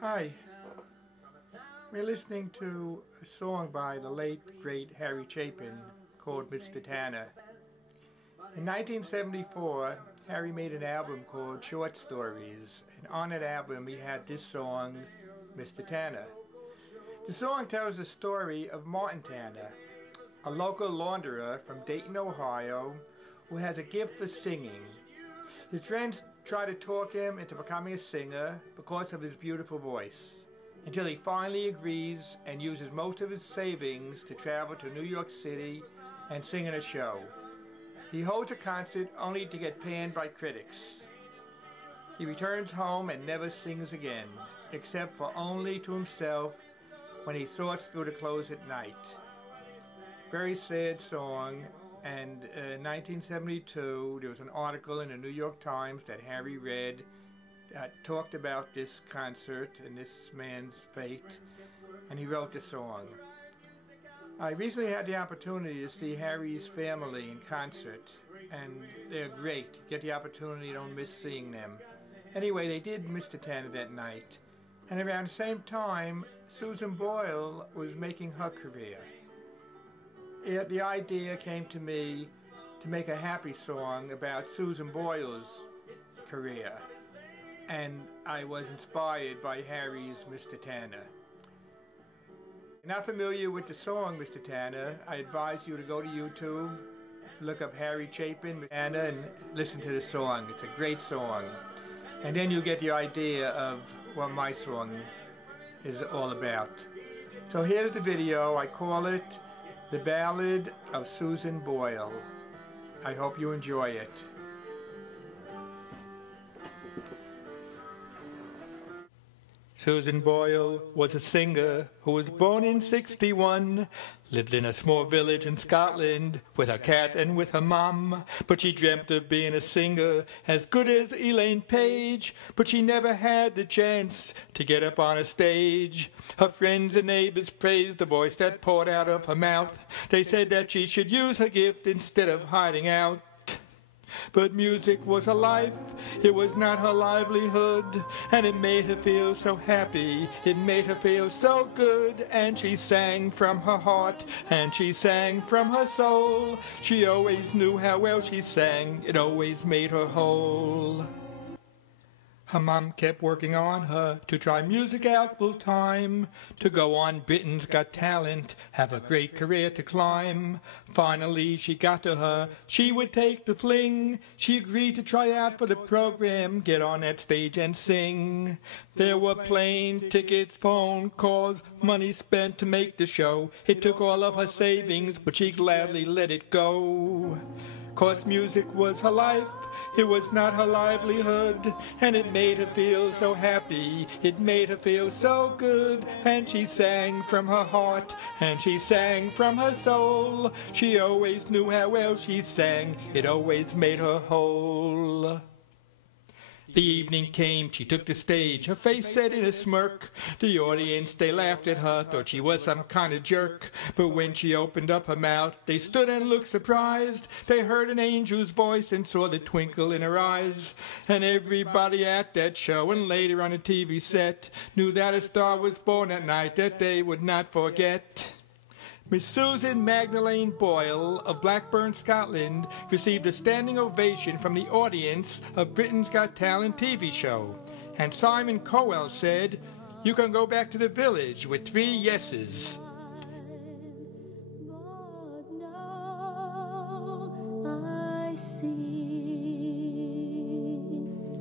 Hi. We're listening to a song by the late, great Harry Chapin called Mr. Tanner. In 1974, Harry made an album called Short Stories, and on that album he had this song, Mr. Tanner. The song tells the story of Martin Tanner, a local launderer from Dayton, Ohio, who has a gift for singing. His friends try to talk him into becoming a singer because of his beautiful voice, until he finally agrees and uses most of his savings to travel to New York City and sing in a show. He holds a concert only to get panned by critics. He returns home and never sings again, except for only to himself when he sorts through the clothes at night. Very sad song. And in 1972, there was an article in the New York Times that Harry read that talked about this concert and this man's fate, and he wrote the song. I recently had the opportunity to see Harry's family in concert, and they're great. You get the opportunity, you don't miss seeing them. Anyway, they did Mr. Tanner that night, and around the same time, Susan Boyle was making her career. The idea came to me to make a happy song about Susan Boyle's career, and I was inspired by Harry's Mr. Tanner. If you're not familiar with the song Mr. Tanner, I advise you to go to YouTube, look up Harry Chapin Tanner, and listen to the song. It's a great song, and then you'll get the idea of what my song is all about. So here's the video. I call it The Ballad of Susan Boyle. I hope you enjoy it. Susan Boyle was a singer who was born in '61, lived in a small village in Scotland with her cat and with her mom. But she dreamt of being a singer as good as Elaine Paige, but she never had the chance to get up on a stage. Her friends and neighbors praised the voice that poured out of her mouth. They said that she should use her gift instead of hiding out. But music was her life, it was not her livelihood, and it made her feel so happy, it made her feel so good, and she sang from her heart, and she sang from her soul. She always knew how well she sang, it always made her whole. Her mom kept working on her to try music out full time, to go on Britain's Got Talent, have a great career to climb. Finally she got to her, she would take the fling. She agreed to try out for the program, get on that stage and sing. There were plane tickets, phone calls, money spent to make the show. It took all of her savings, but she gladly let it go. 'Cause music was her life, it was not her livelihood, and it made her feel so happy, it made her feel so good, and she sang from her heart, and she sang from her soul. She always knew how well she sang, it always made her whole. The evening came, she took the stage, her face set in a smirk. The audience, they laughed at her, thought she was some kind of jerk. But when she opened up her mouth, they stood and looked surprised. They heard an angel's voice and saw the twinkle in her eyes. And everybody at that show and later on the TV set knew that a star was born that night that they would not forget. Miss Susan Magdalene Boyle of Blackburn, Scotland, received a standing ovation from the audience of Britain's Got Talent TV show. And Simon Cowell said, "You can go back to the village with 3 yeses."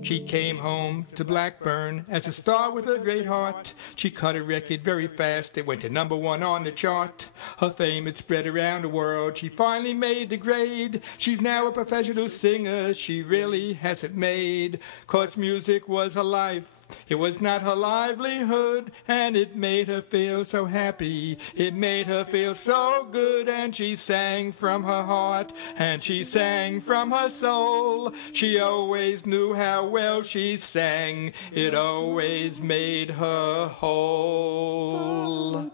She came home to Blackburn as a star with a great heart. She cut a record very fast, it went to #1 on the chart. Her fame had spread around the world, she finally made the grade. She's now a professional singer, she really has it made. 'Cause music was her life, it was not her livelihood, and it made her feel so happy, it made her feel so good, and she sang from her heart, and she sang from her soul. She always knew how well she sang, it always made her whole.